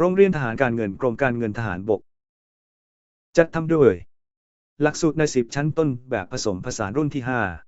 โรงเรียนทหารการเงินกรมการเงินทหารบก จัดทำโดย หลักสูตรในสิบชั้นต้นแบบผสมผสานรุ่นที่ 5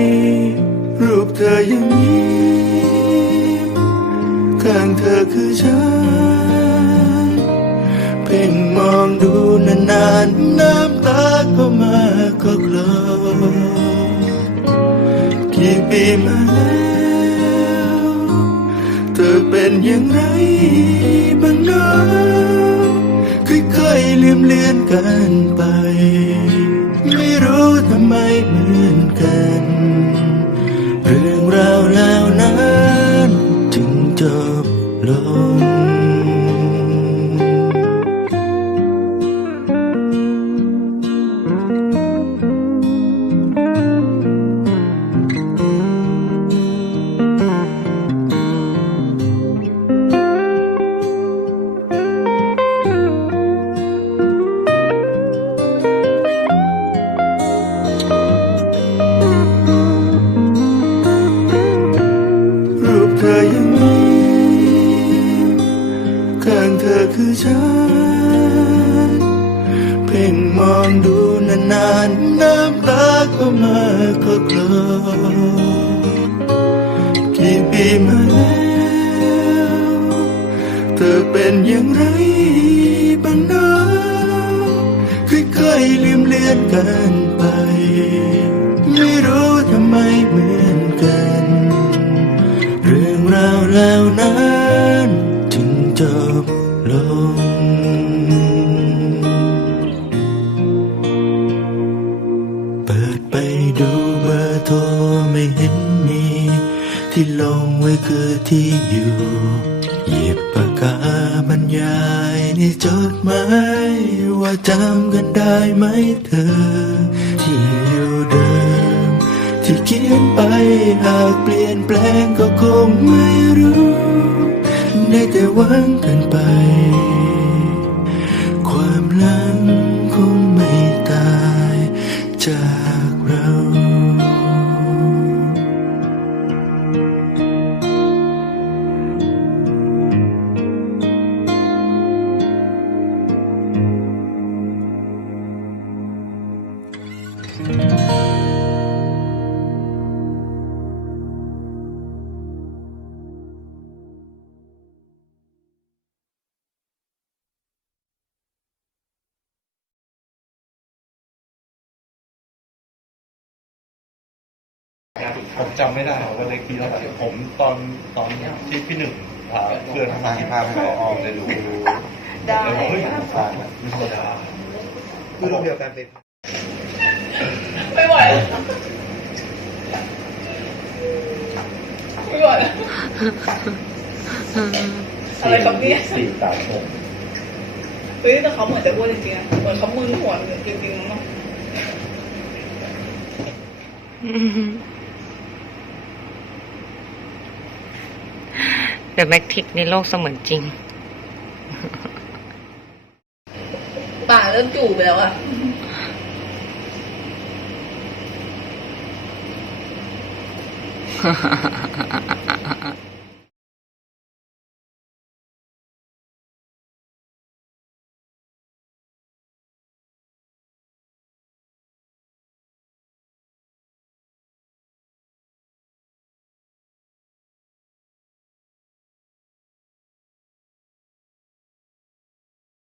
เธอยังยิ้มข้างเธอคือฉัน เพ่งมองดูนานๆ น้ำตาก็มาก็กลอกี่ปีมาแล้วเธอเป็นอย่างไรบ้างเนาะค่อยๆลืมเลือนกันไป เธอยังยิ้มข้างเธอคือฉัน เพ่งมองดูนานๆน้ำตาก็มาก็กลอกี่ปีมาแล้ว เธอเป็นอย่างไรบ้างเนะค่อยๆลืมเลือนกันไป ไม่รู้ทำไมเหมือน แล้วนั้นจึงจบลง เปิดไปดูเบอร์โทรไม่เห็นมี ที่ลงไว้คือที่อยู่หยิบปากกาบรรยายในจดหมายว่าจำกันได้ไหมเธอ ที่อยู่เดิม ที่เขียนไปหากเปลี่ยนแปลงก็คงไม่รู้ได้แต่หวังกันไป ความหลังคงไม่ตายจากเรา ผมจำไม่ได้ว่าเลขที่เท่าไหร่ผมตอนตอนที่พี่หนึ่งพาเพื่อนมาที่พาไปออกเลยดูได้แล้วบอกเฮ้ยผมฟังไม่ธรรมดาคือโรงเดียวกันเป็นไม่ไหวไม่ไหวอะไรครับเนี่ยสี่สามหกเฮ้ยแต่เขาเหมือนจะอ้วนจริงๆอะเหมือนเขามึนหัวจริงๆมั้งเดอะแมกทิกในโลกเสมือนจริง ป่าเริ่มจู่ไปแล้วอะฮ่าฮ่าฮ่าฮ่าฮ่า